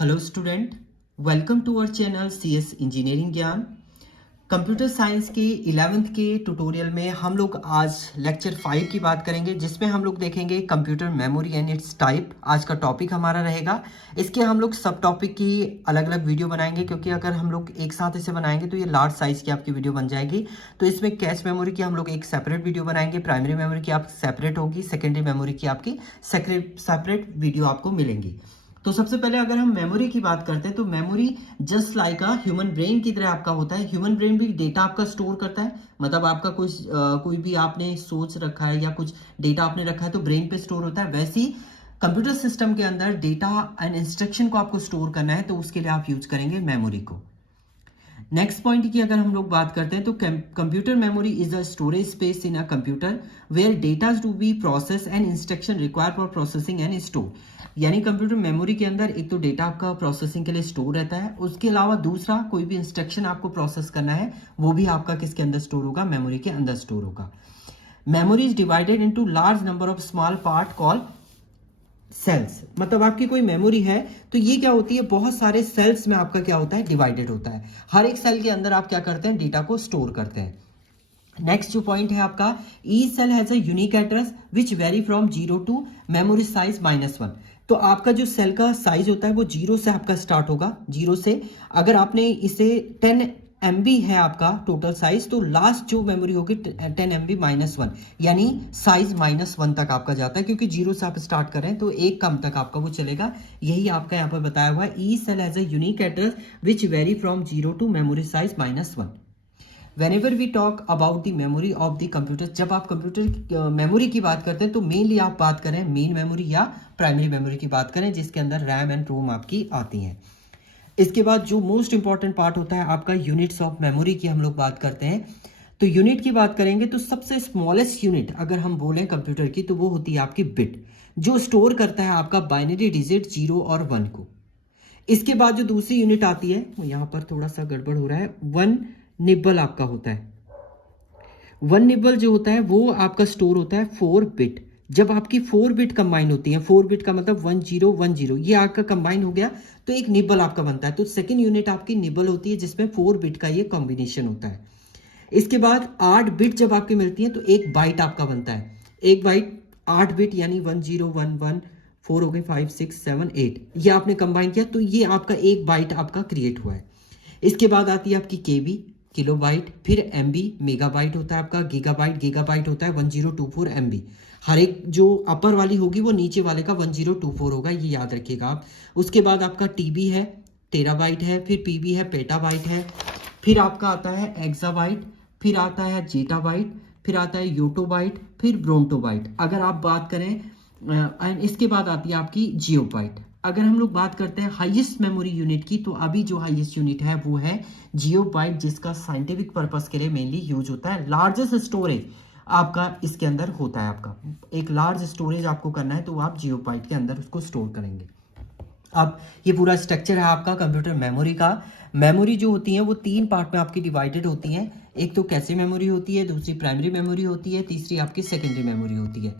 Hello student, welcome to our channel CS engineering Gyan. Computer science के 11th के tutorial में हम लोग आज लेक्चर 5 की बात करेंगे, जिसमें हम लोग देखेंगे computer memory and it's type. आज का टॉपिक हमारा रहेगा। इसके हम लोग सब टॉपिक की अलग अलग वीडियो बनाएंगे, क्योंकि अगर हम लोग एक साथ इसे बनाएंगे तो ये लार्ज साइज की आपकी वीडियो बन जाएगी। तो इसमें कैश मेमोरी की हम लोग एक सेपरेट वीडियो बनाएंगे, प्राइमरी मेमोरी की आप सेपरेट होगी, सेकेंडरी मेमोरी की आपकी सेपरेट वीडियो आपको मिलेंगी। तो सबसे पहले अगर हम मेमोरी की बात करते हैं तो memory just like a human brain की तरह आपका होता है। ह्यूमन ब्रेन भी डेटा आपका स्टोर करता है, मतलब आपका कोई भी आपने सोच रखा है या कुछ डेटा आपने रखा है तो ब्रेन पे स्टोर होता है। वैसे ही कंप्यूटर सिस्टम के अंदर डेटा एंड इंस्ट्रक्शन को आपको स्टोर करना है, तो उसके लिए आप यूज करेंगे मेमोरी को। नेक्स्ट पॉइंट की अगर हम लोग बात करते हैं तो computer memory is a storage space in a computer where data to be process and instruction require for processing and store. यानी कंप्यूटर मेमोरी के अंदर एक तो डेटा आपका प्रोसेसिंग के लिए स्टोर रहता है, उसके अलावा दूसरा कोई भी इंस्ट्रक्शन आपको प्रोसेस करना है वो भी आपका किसके अंदर स्टोर होगा, मेमोरी के अंदर स्टोर होगा। Memory is divided into large number of small part called cells. मतलब आपकी कोई मेमोरी है तो ये क्या होती है, बहुत सारे सेल्स में आपका क्या होता है, डिवाइडेड होता है। हर एक सेल के अंदर आप क्या करते हैं, डेटा को स्टोर करते हैं। नेक्स्ट जो पॉइंट है आपका, each cell has a unique address which vary from 0 to memory size -1। तो आपका जो सेल का साइज होता है वो 0 से आपका स्टार्ट होगा। 0 से अगर आपने इसे 10 MB है आपका टोटल साइज, तो लास्ट जो मेमोरी होगी 10 MB -1, यानी साइज -1 तक आपका जाता है, क्योंकि 0 से आप स्टार्ट कर रहे हैं तो एक कम तक आपका वो चलेगा। यही आपका यहाँ पर बताया हुआ है, each cell has a unique address which vary from 0 to memory size -1। Whenever we talk about the memory of the computer, जब आप कंप्यूटर मेमोरी की बात करते हैं तो मेनली आप बात करें मेन मेमोरी या प्राइमरी मेमोरी की बात करें, जिसके अंदर रैम एंड रोम आपकी आती हैं। इसके बाद जो मोस्ट इंपॉर्टेंट पार्ट होता है आपका यूनिट्स ऑफ मेमोरी की हम लोग बात करते हैं। तो यूनिट की बात करेंगे तो सबसे स्मॉलेस्ट यूनिट अगर हम बोलें कंप्यूटर की तो वो होती है आपकी बिट, जो स्टोर करता है आपका बाइनरी डिजिट 0 और 1 को। इसके बाद जो दूसरी यूनिट आती है, यहाँ पर थोड़ा सा गड़बड़ हो रहा है, 1 निबल आपका होता है। 1 निबल जो होता है वो आपका स्टोर होता है 4 बिट। जब आपकी 4 बिट कंबाइन होती है, 4 बिट का मतलब 1010, ये आपका कंबाइन हो गया तो एक निबल आपका बनता है। तो सेकेंड यूनिट आपकी निबल होती है, जिसमें 4 बिट का ये कॉम्बिनेशन होता है। इसके बाद 8 बिट जब आपकी मिलती है तो एक बाइट आपका बनता है। एक बाइट 8 बिट यानी 1011, 4 हो गए, 5 6 7 8, ये आपने कंबाइन किया तो ये आपका एक बाइट आपका क्रिएट हुआ है। इसके बाद आती है आपकी केबी, किलोबाइट, फिर एमबी, मेगाबाइट होता है आपका, गीगाबाइट होता है 1024 MB। हर एक जो अपर वाली होगी वो नीचे वाले का 1024 होगा, ये याद रखिएगा आप। उसके बाद आपका टीबी है, टेराबाइट है, फिर पीबी है, पेटाबाइट है, फिर आपका आता है एक्साबाइट, फिर आता है जेटाबाइट, फिर आता है योटोबाइट, फिर ब्रोंटोबाइट अगर आप बात करें। एंड इसके बाद आती है आपकी जियोबाइट। अगर हम लोग बात करते हैं हाईएस्ट मेमोरी यूनिट की, तो अभी जो हाईएस्ट यूनिट है वो है जियोबाइट, जिसका साइंटिफिक पर्पस के लिए मेनली यूज होता है। लार्जेस्ट स्टोरेज आपका इसके अंदर होता है। आपका एक लार्ज स्टोरेज आपको करना है तो आप जियोबाइट के अंदर उसको स्टोर करेंगे। अब ये पूरा स्ट्रक्चर है आपका कंप्यूटर मेमोरी का। मेमोरी जो होती है वो 3 पार्ट में आपकी डिवाइडेड होती हैं। एक तो कैशे मेमोरी होती है, दूसरी प्राइमरी मेमोरी होती है, तीसरी आपकी सेकेंडरी मेमोरी होती है।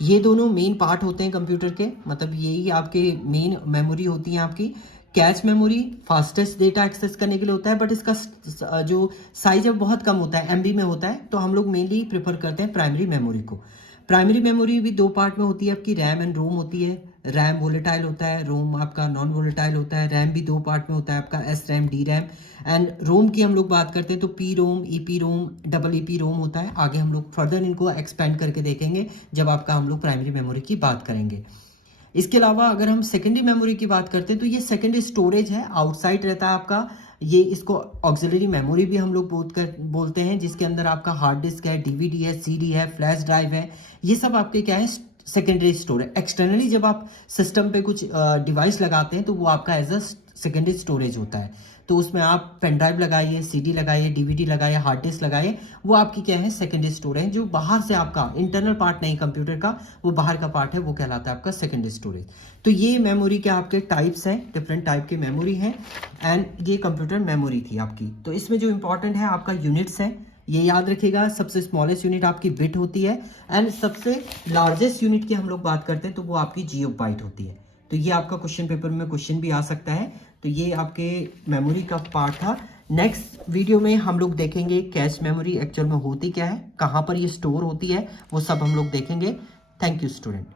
ये दोनों मेन पार्ट होते हैं कंप्यूटर के, मतलब यही आपके मेन मेमोरी होती हैं आपकी। Cache memory fastest data access करने के लिए होता है, बट इसका जो साइज है बहुत कम होता है, MB में होता है, तो हम लोग मेनली प्रेफर करते हैं प्राइमरी मेमोरी को। प्राइमरी मेमोरी भी 2 पार्ट में होती है आपकी, रैम एंड रोम होती है। रैम वोलेटाइल होता है, रोम आपका नॉन वोलेटाइल होता है। रैम भी 2 पार्ट में होता है आपका, S RAM, D RAM. And ROM की हम लोग बात करते हैं तो P ROM, EP ROM, double EP ROM होता है। आगे हम लोग फर्दर इनको एक्सपेंड करके देखेंगे जब आपका हम लोग प्राइमरी मेमोरी की बात करेंगे। इसके अलावा अगर हम सेकेंडरी मेमोरी की बात करते हैं तो ये सेकेंडरी स्टोरेज है, आउटसाइड रहता है आपका। ये इसको ऑक्सिलरी मेमोरी भी हम लोग बोलते हैं, जिसके अंदर आपका हार्ड डिस्क है, डीवीडी है, सीडी है, फ्लैश ड्राइव है। ये सब आपके क्या है, सेकेंडरी स्टोरेज। एक्सटर्नली जब आप सिस्टम पे कुछ डिवाइस लगाते हैं तो वो आपका एज अ सेकेंडरी स्टोरेज होता है। तो उसमें आप पेन ड्राइव लगाइए, सीडी लगाइए, डीवीडी लगाइए, हार्ड डिस्क लगाइए, वो आपकी क्या है, सेकेंडरी स्टोरेज। जो बाहर से आपका इंटरनल पार्ट नहीं कंप्यूटर का, वो बाहर का पार्ट है, वो कहलाता है आपका सेकेंडरी स्टोरेज। तो ये मेमोरी के आपके टाइप्स हैं, डिफरेंट टाइप के मेमोरी हैं। एंड ये कंप्यूटर मेमोरी थी आपकी। तो इसमें जो इंपॉर्टेंट है आपका यूनिट्स है, ये याद रखिएगा। सबसे स्मॉलेस्ट यूनिट आपकी बिट होती है, एंड सबसे लार्जेस्ट यूनिट की हम लोग बात करते हैं तो वो आपकी जियोबाइट होती है। तो ये आपका क्वेश्चन पेपर में क्वेश्चन भी आ सकता है। तो ये आपके मेमोरी का पार्ट था। नेक्स्ट वीडियो में हम लोग देखेंगे कैश मेमोरी एक्चुअल में होती क्या है, कहाँ पर ये स्टोर होती है, वो सब हम लोग देखेंगे। Thank you student.